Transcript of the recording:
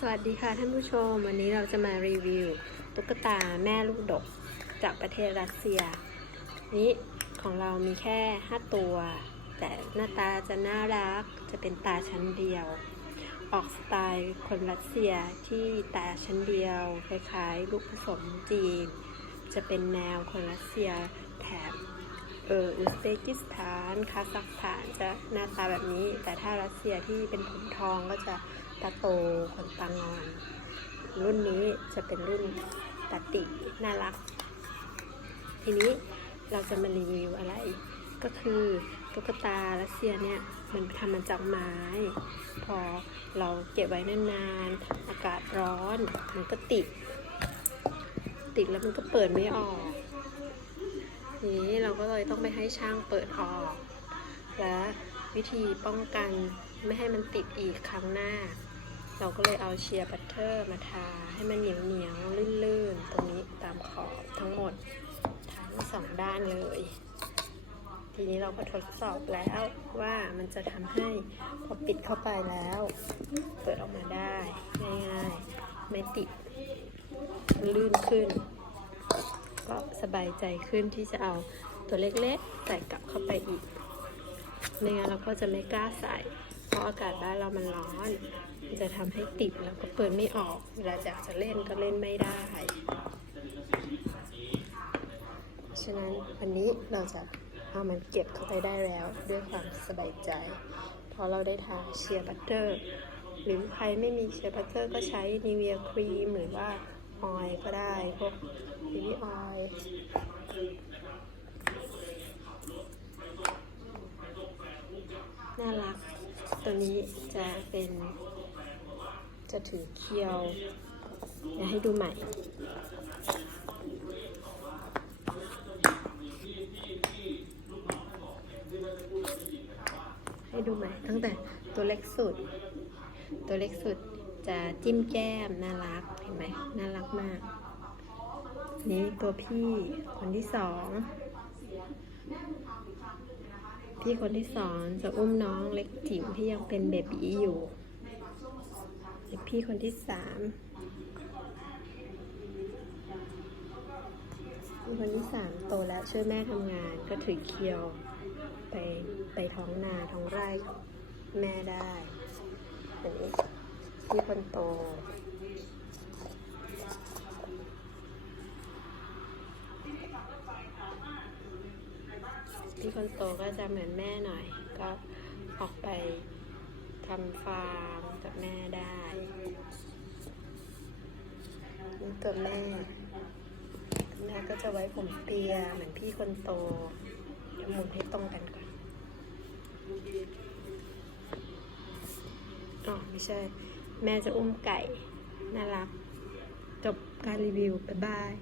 สวัสดีค่ะท่านผู้ชม วันนี้เราจะมารีวิว ตุ๊กตาแม่ลูกดก จากประเทศรัสเซีย นี้ของเรามีแค่ 5 ตัว แต่หน้าตาจะน่ารักจะเป็นตาชั้นเดียว ออกสไตล์คนรัสเซียที่ตาชั้นเดียวคล้ายๆ ลูกผสมจีน จะเป็นแนวคนรัสเซียแถบ เอออุซเบกิสถานคาซัคสถานจะหน้าตาแบบนี้ แต่ถ้ารัสเซียที่เป็นผมทองก็จะตาโตขนตางอน รุ่นนี้จะเป็นรุ่นตาติน่ารัก ทีนี้เราจะมารีวิวอะไร ก็คือตุ๊กตารัสเซียเนี่ยมันทำมาจากไม้ พอเราเก็บไว้นานๆอากาศร้อนมันก็ติด ติดแล้วมันก็เปิดไม่ออก ทีนี้เราก็เลยต้องไปให้ช่างเปิดออก และวิธีป้องกันไม่ให้มันติดอีกครั้งหน้า เราก็เลยเอาเชียร์บัตเตอร์มาทาให้มันเหนียวเหนียวลื่นๆ ตรงนี้ตามขอบทั้งหมดทั้งสองด้านเลย ทีนี้เราก็ทดสอบแล้วว่ามันจะทำให้พอปิดเข้าไปแล้ว เปิดออกมาได้ง่ายๆ ไม่ติดลื่นขึ้น สบายใจขึ้นที่จะเอาตัวเล็กๆ ใส่กลับเข้าไปอีกไม่งั้นเราก็จะไม่กล้าใส่ เพราะอากาศบ้านเรามันร้อนมันจะทำให้ติดแล้วก็เปิดไม่ออก เวลาอยากจะเล่นก็เล่นไม่ได้ ฉะนั้นวันนี้เราจะเอามันเก็บเข้าไปได้แล้วด้วยความสบายใจ เพราะเราได้ทาเชียร์บัตเตอร์ หรือใครไม่มีเชียร์บัตเตอร์ก็ใช้นีเวียครีมหรือว่า ออยก็ได้พวกบิวออยน่ารัก ตัวนี้จะเป็นจะถือเคียวเดี๋ยวให้ดูใหม่ ให้ดูใหม่ ตั้งแต่ตัวเล็กสุด ตัวเล็กสุดจะจิ้มแก้มน่ารักเห็นไหม มาก นี่ตัวพี่คนที่สอง พี่คนที่สองจะอุ้มน้องเล็กจิ๋วที่ยังเป็นเบบีอยู่ พี่คนที่สามพี่คนที่สามโตแล้วช่วยแม่ทำงานก็ถือเคียวไปไปท้องนาท้องไร่แม่ได้โอ้พี่คนโต พี่คนโตก็จะเหมือนแม่หน่อย ก็ออกไปทำฟาร์มกับแม่ได้นี่ตัวแม่แม่ก็จะไว้ผมเปียเหมือนพี่คนโตเดี๋ยวหมุนให้ตรงกันก่อนอ๋อไม่ใช่ แม่จะอุ้มไก่ น่ารัก จบการรีวิว บ๊ายบาย